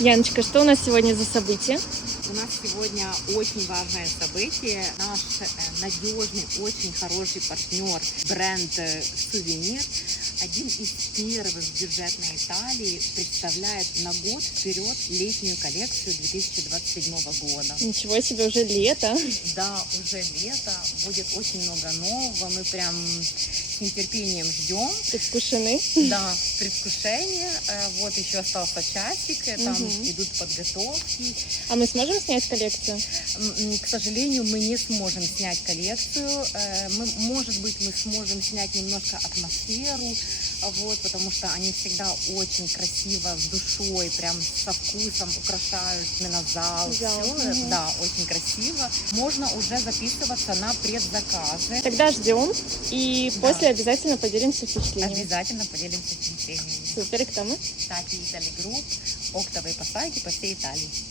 Яночка, что у нас сегодня за событие? У нас сегодня очень важное событие. Наш надежный, очень хороший партнер, бренд «Сувенир», один из первых в бюджетной Италии, представляет на год вперед летнюю коллекцию 2027 года. Ничего себе, уже лето. Да, уже лето, будет очень много нового. Мы прям с нетерпением ждем. Предвкушены. Да, предвкушение. Вот еще остался часик, там идут подготовки. А мы сможем снять коллекцию? К сожалению, мы не сможем снять коллекцию. Может быть, мы сможем снять немножко атмосферу, вот, потому что они всегда очень красиво, с душой, прям со вкусом украшают именно зал. Всё, да, очень красиво. Можно уже записываться на предзаказы. Тогда ждем и Да. после обязательно поделимся впечатлениями. Обязательно поделимся впечатлениями. Супер, и кто мы? Так, Italy Group, оптовые посадки по всей Италии.